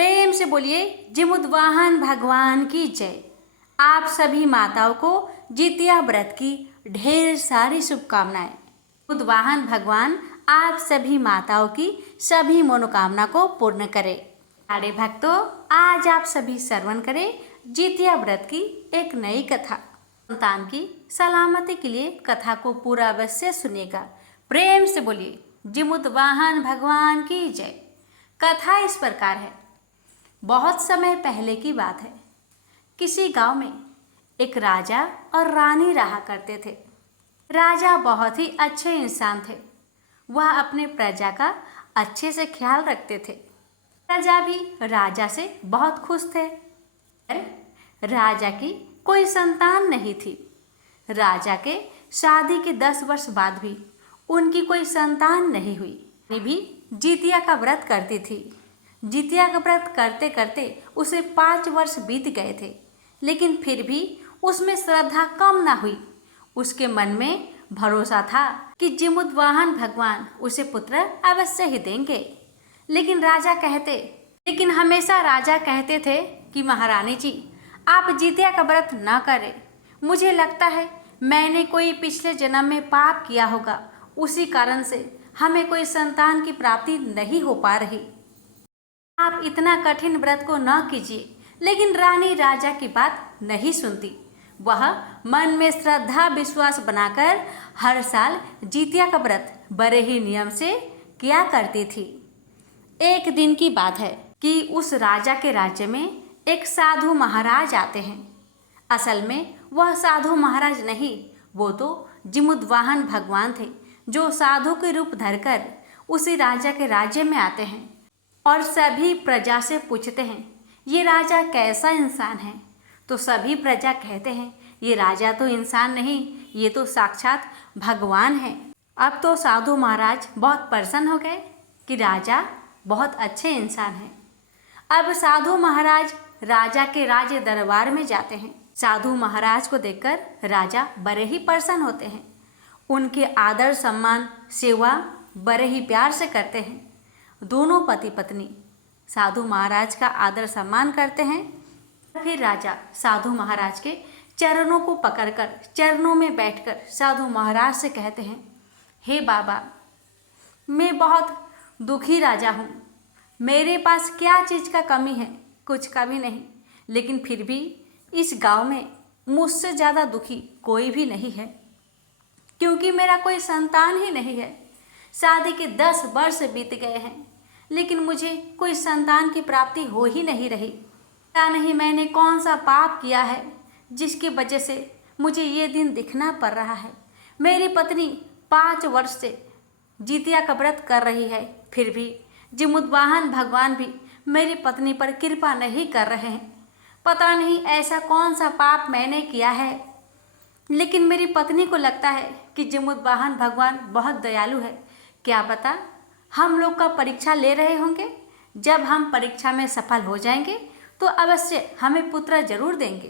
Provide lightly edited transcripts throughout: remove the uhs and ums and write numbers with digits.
प्रेम से बोलिए जिमुद्वाहन भगवान की जय। आप सभी माताओं को जितिया व्रत की ढेर सारी शुभकामनाएं। जिमुद्वाहन भगवान आप सभी माताओं की सभी मनोकामना को पूर्ण करे। प्यारे भक्तों, आज आप सभी श्रवण करें जितिया व्रत की एक नई कथा। संतान की सलामती के लिए कथा को पूरा अवश्य सुनिएगा। प्रेम से बोलिए जिमुद्वाहन भगवान की जय। कथा इस प्रकार है। बहुत समय पहले की बात है। किसी गांव में एक राजा और रानी रहा करते थे। राजा बहुत ही अच्छे इंसान थे। वह अपने प्रजा का अच्छे से ख्याल रखते थे। प्रजा भी राजा से बहुत खुश थे। राजा की कोई संतान नहीं थी। राजा के शादी के 10 वर्ष बाद भी उनकी कोई संतान नहीं हुई। रानी भी जितिया का व्रत करती थी। जितिया का व्रत करते करते उसे 5 वर्ष बीत गए थे, लेकिन फिर भी उसमें श्रद्धा कम ना हुई। उसके मन में भरोसा था कि जिमुद्वाहन भगवान उसे पुत्र अवश्य ही देंगे। लेकिन हमेशा राजा कहते थे कि महारानी जी, आप जितिया का व्रत न करें। मुझे लगता है मैंने कोई पिछले जन्म में पाप किया होगा, उसी कारण से हमें कोई संतान की प्राप्ति नहीं हो पा रही। आप इतना कठिन व्रत को न कीजिए। लेकिन रानी राजा की बात नहीं सुनती। वह मन में श्रद्धा विश्वास बनाकर हर साल जितिया का व्रत बड़े ही नियम से किया करती थी। एक दिन की बात है कि उस राजा के राज्य में एक साधु महाराज आते हैं। असल में वह साधु महाराज नहीं, वो तो जिमुद्वाहन भगवान थे, जो साधु के रूप धरकर उसी राजा के राज्य में आते हैं और सभी प्रजा से पूछते हैं, ये राजा कैसा इंसान है? तो सभी प्रजा कहते हैं, ये राजा तो इंसान नहीं, ये तो साक्षात भगवान है। अब तो साधु महाराज बहुत प्रसन्न हो गए कि राजा बहुत अच्छे इंसान हैं। अब साधु महाराज राजा के राज दरबार में जाते हैं। साधु महाराज को देखकर राजा बड़े ही प्रसन्न होते हैं। उनके आदर सम्मान सेवा बड़े ही प्यार से करते हैं। दोनों पति पत्नी साधु महाराज का आदर सम्मान करते हैं। फिर राजा साधु महाराज के चरणों को पकड़कर चरणों में बैठकर साधु महाराज से कहते हैं, हे बाबा, मैं बहुत दुखी राजा हूँ। मेरे पास क्या चीज़ का कमी है? कुछ कमी नहीं, लेकिन फिर भी इस गांव में मुझसे ज़्यादा दुखी कोई भी नहीं है, क्योंकि मेरा कोई संतान ही नहीं है। शादी के 10 वर्ष बीत गए हैं, लेकिन मुझे कोई संतान की प्राप्ति हो ही नहीं रही। पता नहीं मैंने कौन सा पाप किया है जिसकी वजह से मुझे ये दिन दिखना पड़ रहा है। मेरी पत्नी 5 वर्ष से जितिया का व्रत कर रही है, फिर भी जिमुद्वाहन भगवान भी मेरी पत्नी पर कृपा नहीं कर रहे हैं। पता नहीं ऐसा कौन सा पाप मैंने किया है, लेकिन मेरी पत्नी को लगता है कि जिमुद्वाहन भगवान बहुत दयालु है। क्या पता हम लोग का परीक्षा ले रहे होंगे। जब हम परीक्षा में सफल हो जाएंगे तो अवश्य हमें पुत्र जरूर देंगे।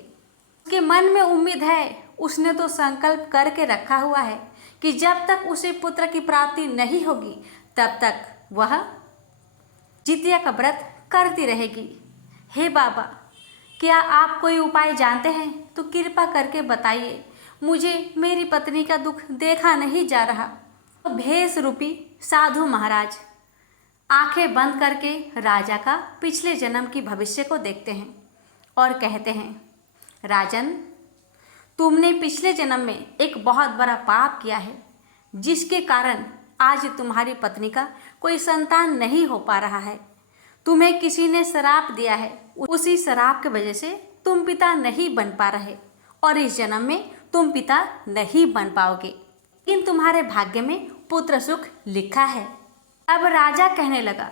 उसके मन में उम्मीद है, उसने तो संकल्प करके रखा हुआ है कि जब तक उसे पुत्र की प्राप्ति नहीं होगी तब तक वह जितिया का व्रत करती रहेगी। हे बाबा, क्या आप कोई उपाय जानते हैं तो कृपा करके बताइए। मुझे मेरी पत्नी का दुख देखा नहीं जा रहा। तो भेष रूपी साधु महाराज आंखें बंद करके राजा का पिछले जन्म की भविष्य को देखते हैं और कहते हैं, राजन, तुमने पिछले जन्म में एक बहुत बड़ा पाप किया है, जिसके कारण आज तुम्हारी पत्नी का कोई संतान नहीं हो पा रहा है। तुम्हें किसी ने श्राप दिया है, उसी श्राप की वजह से तुम पिता नहीं बन पा रहे और इस जन्म में तुम पिता नहीं बन पाओगे, लेकिन तुम्हारे भाग्य में पुत्र सुख लिखा है। अब राजा कहने लगा,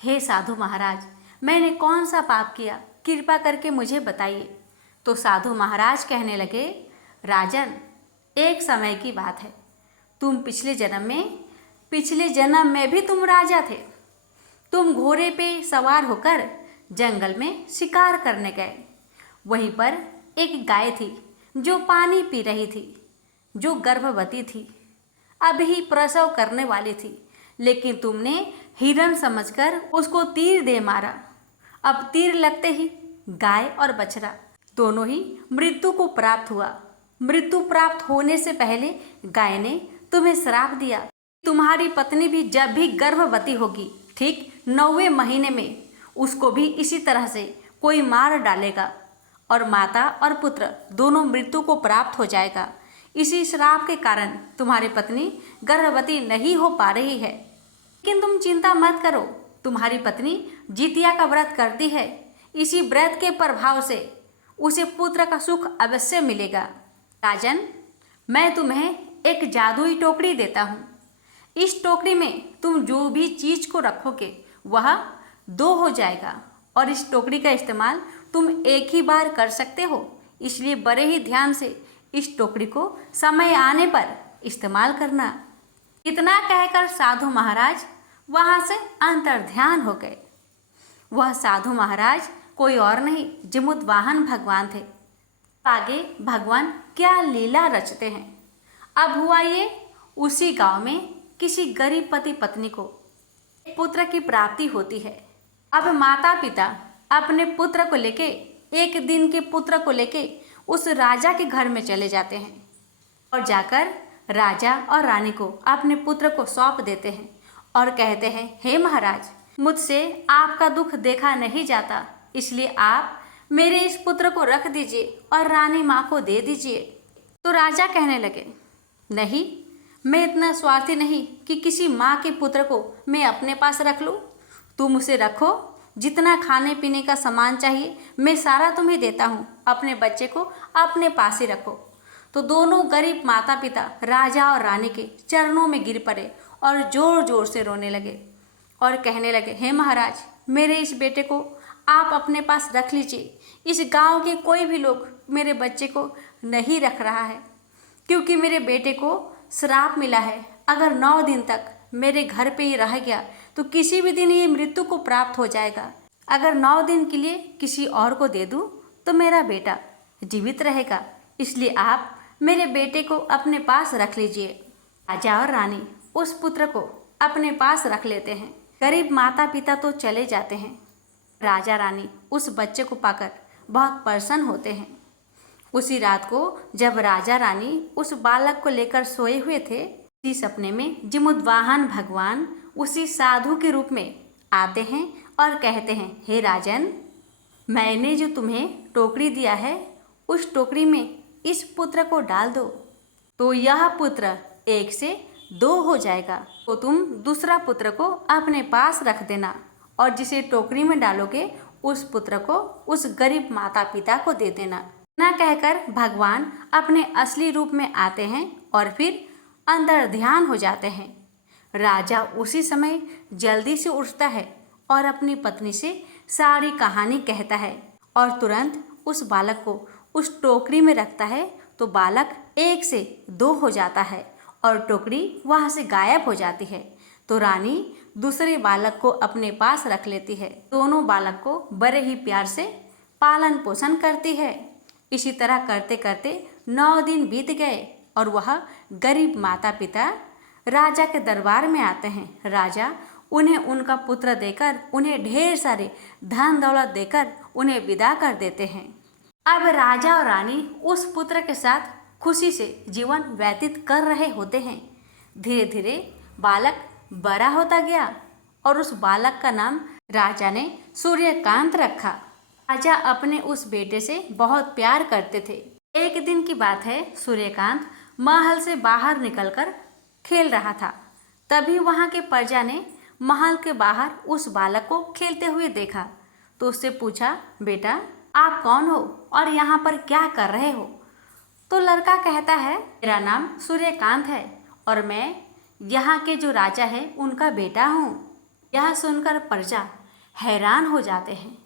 हे साधु महाराज, मैंने कौन सा पाप किया? कृपा करके मुझे बताइए। तो साधु महाराज कहने लगे, राजन, एक समय की बात है। तुम पिछले जन्म में भी तुम राजा थे। तुम घोड़े पे सवार होकर जंगल में शिकार करने गए। वहीं पर एक गाय थी जो पानी पी रही थी, जो गर्भवती थी, अभी प्रसव करने वाली थी, लेकिन तुमने हिरण समझकर उसको तीर दे मारा अब तीर लगते ही गाय और बछड़ा दोनों ही मृत्यु को प्राप्त हुआ। मृत्यु प्राप्त होने से पहले गाय ने तुम्हें श्राप दिया, तुम्हारी पत्नी भी जब भी गर्भवती होगी ठीक 9वें महीने में उसको भी इसी तरह से कोई मार डालेगा और माता और पुत्र दोनों मृत्यु को प्राप्त हो जाएगा। इसी श्राप के कारण तुम्हारी पत्नी गर्भवती नहीं हो पा रही है। लेकिन तुम चिंता मत करो, तुम्हारी पत्नी जितिया का व्रत करती है, इसी व्रत के प्रभाव से उसे पुत्र का सुख अवश्य मिलेगा। राजन, मैं तुम्हें एक जादुई टोकरी देता हूँ। इस टोकरी में तुम जो भी चीज को रखोगे वह 2 हो जाएगा और इस टोकरी का इस्तेमाल तुम एक ही बार कर सकते हो, इसलिए बड़े ही ध्यान से इस टोकरी को समय आने पर इस्तेमाल करना। इतना कहकर साधु महाराज वहाँ से अंतर्ध्यान हो गए। वह साधु महाराज कोई और नहीं जिमुतवाहन भगवान थे। आगे भगवान क्या लीला रचते हैं। अब हुआ ये, उसी गांव में किसी गरीब पति पत्नी को एक पुत्र की प्राप्ति होती है। अब माता पिता अपने पुत्र को लेके, एक दिन के पुत्र को लेके उस राजा के घर में चले जाते हैं और जाकर राजा और रानी को अपने पुत्र को सौंप देते हैं और कहते हैं, हे महाराज, मुझसे आपका दुख देखा नहीं जाता, इसलिए आप मेरे इस पुत्र को रख दीजिए और रानी माँ को दे दीजिए। तो राजा कहने लगे, नहीं, मैं इतना स्वार्थी नहीं कि किसी माँ के पुत्र को मैं अपने पास रख लूँ। तुम उसे रखो, जितना खाने पीने का सामान चाहिए मैं सारा तुम्हें देता हूँ, अपने बच्चे को अपने पास ही रखो। तो दोनों गरीब माता पिता राजा और रानी के चरणों में गिर पड़े और जोर जोर से रोने लगे और कहने लगे, हे महाराज, मेरे इस बेटे को आप अपने पास रख लीजिए। इस गांव के कोई भी लोग मेरे बच्चे को नहीं रख रहा है, क्योंकि मेरे बेटे को श्राप मिला है। अगर 9 दिन तक मेरे घर पे ही रह गया तो किसी भी दिन ये मृत्यु को प्राप्त हो जाएगा। अगर 9 दिन के लिए किसी और को दे दूँ तो मेरा बेटा जीवित रहेगा, इसलिए आप मेरे बेटे को अपने पास रख लीजिए। राजा और रानी उस पुत्र को अपने पास रख लेते हैं। गरीब माता पिता तो चले जाते हैं। राजा रानी उस बच्चे को पाकर बहुत प्रसन्न होते हैं। उसी रात को जब राजा रानी उस बालक को लेकर सोए हुए थे, उसी सपने में जिमुतवाहन भगवान उसी साधु के रूप में आते हैं और कहते हैं, हे राजन, मैंने जो तुम्हें टोकरी दिया है उस टोकरी में इस पुत्र को डाल दो, तो यह पुत्र 1 से 2 हो जाएगा। तो तुम दूसरा पुत्र को अपने पास रख देना और जिसे टोकरी में डालोगे उस पुत्र को उस गरीब माता पिता को दे देना। ना कहकर भगवान अपने असली रूप में आते हैं और फिर अंदर ध्यान हो जाते हैं। राजा उसी समय जल्दी से उठता है और अपनी पत्नी से सारी कहानी कहता है और तुरंत उस बालक को उस टोकरी में रखता है। तो बालक 1 से 2 हो जाता है और टोकरी वहाँ से गायब हो जाती है। तो रानी दूसरे बालक को अपने पास रख लेती है। दोनों बालक को बड़े ही प्यार से पालन पोषण करती है। इसी तरह करते करते 9 दिन बीत गए और वह गरीब माता पिता राजा के दरबार में आते हैं। राजा उन्हें उनका पुत्र देकर, उन्हें ढेर सारे धन दौलत देकर उन्हें विदा कर देते हैं। अब राजा और रानी उस पुत्र के साथ खुशी से जीवन व्यतीत कर रहे होते हैं। धीरे धीरे बालक बड़ा होता गया और उस बालक का नाम राजा ने सूर्यकांत रखा। राजा अपने उस बेटे से बहुत प्यार करते थे। एक दिन की बात है, सूर्यकांत महल से बाहर निकलकर खेल रहा था। तभी वहाँ के प्रजा ने महल के बाहर उस बालक को खेलते हुए देखा तो उससे पूछा, बेटा आप कौन हो और यहाँ पर क्या कर रहे हो? तो लड़का कहता है, मेरा नाम सूर्यकांत है और मैं यहाँ के जो राजा है उनका बेटा हूँ। यह सुनकर प्रजा हैरान हो जाते हैं।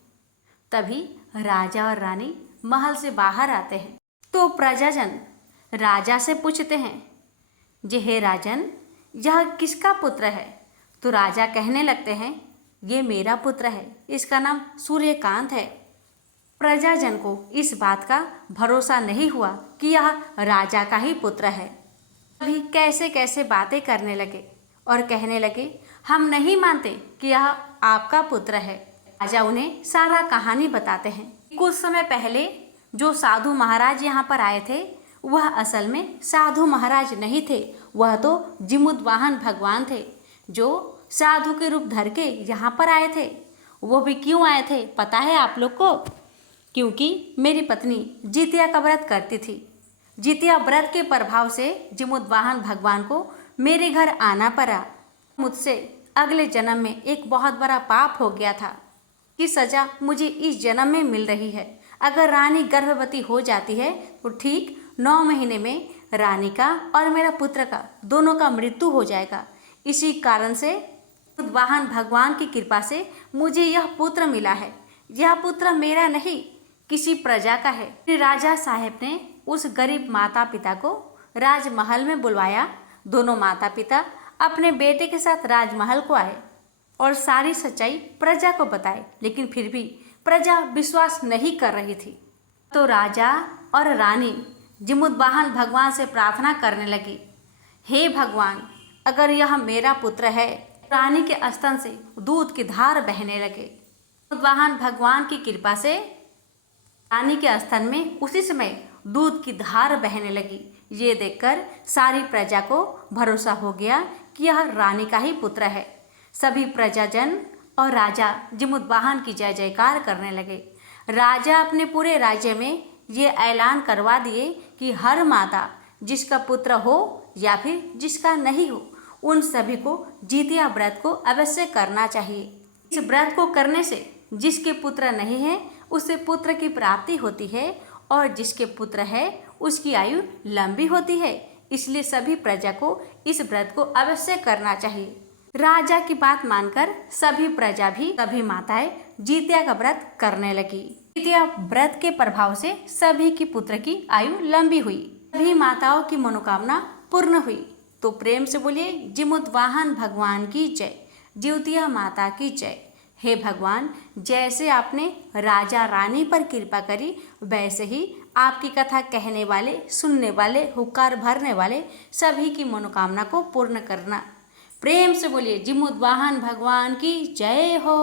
तभी राजा और रानी महल से बाहर आते हैं। तो प्रजाजन राजा से पूछते हैं, जे हे राजन, यह किसका पुत्र है? तो राजा कहने लगते हैं, ये मेरा पुत्र है, इसका नाम सूर्यकांत है। प्रजाजन को इस बात का भरोसा नहीं हुआ कि यह राजा का ही पुत्र है। अभी कैसे कैसे बातें करने लगे और कहने लगे, हम नहीं मानते कि यह आपका पुत्र है। राजा उन्हें सारा कहानी बताते हैं। कुछ समय पहले जो साधु महाराज यहाँ पर आए थे वह असल में साधु महाराज नहीं थे, वह तो जिमुतवाहन भगवान थे जो साधु के रूप धर के यहाँ पर आए थे। वो भी क्यों आए थे पता है आप लोग को? क्योंकि मेरी पत्नी जितिया का व्रत करती थी। जितिया व्रत के प्रभाव से जिमुतवाहन भगवान को मेरे घर आना पड़ा। मुझसे अगले जन्म में एक बहुत बड़ा पाप हो गया था कि सज़ा मुझे इस जन्म में मिल रही है। अगर रानी गर्भवती हो जाती है तो ठीक 9 महीने में रानी का और मेरा पुत्र का दोनों का मृत्यु हो जाएगा। इसी कारण से वाहन भगवान की कृपा से मुझे यह पुत्र मिला है। यह पुत्र मेरा नहीं, किसी प्रजा का है। फिर राजा साहब ने उस गरीब माता पिता को राजमहल में बुलवाया। दोनों माता पिता अपने बेटे के साथ राजमहल को आए और सारी सच्चाई प्रजा को बताए, लेकिन फिर भी प्रजा विश्वास नहीं कर रही थी। तो राजा और रानी जिमुतवाहन भगवान से प्रार्थना करने लगी, हे भगवान, अगर यह मेरा पुत्र है। रानी के स्तन से दूध की धार बहने लगे। जिमुतवाहन भगवान की कृपा से रानी के स्तन में उसी समय दूध की धार बहने लगी। ये देखकर सारी प्रजा को भरोसा हो गया कि यह रानी का ही पुत्र है। सभी प्रजाजन और राजा जिमुतवाहन की जय जयकार करने लगे। राजा अपने पूरे राज्य में ये ऐलान करवा दिए कि हर माता जिसका पुत्र हो या फिर जिसका नहीं हो, उन सभी को जितिया व्रत को अवश्य करना चाहिए। इस व्रत को करने से जिसके पुत्र नहीं है उसे पुत्र की प्राप्ति होती है और जिसके पुत्र है उसकी आयु लंबी होती है। इसलिए सभी प्रजा को इस व्रत को अवश्य करना चाहिए। राजा की बात मानकर सभी प्रजा भी सभी माताएं जितिया का व्रत करने लगी। जितिया व्रत के प्रभाव से सभी की पुत्र की आयु लंबी हुई, सभी माताओं की मनोकामना पूर्ण हुई। तो प्रेम से बोलिए जिमुतवाहन भगवान की जय, जितिया माता की जय। हे भगवान, जैसे आपने राजा रानी पर कृपा करी वैसे ही आपकी कथा कहने वाले, सुनने वाले, हुक्कार भरने वाले सभी की मनोकामना को पूर्ण करना। प्रेम से बोलिए जिमुतवाहन भगवान की जय हो।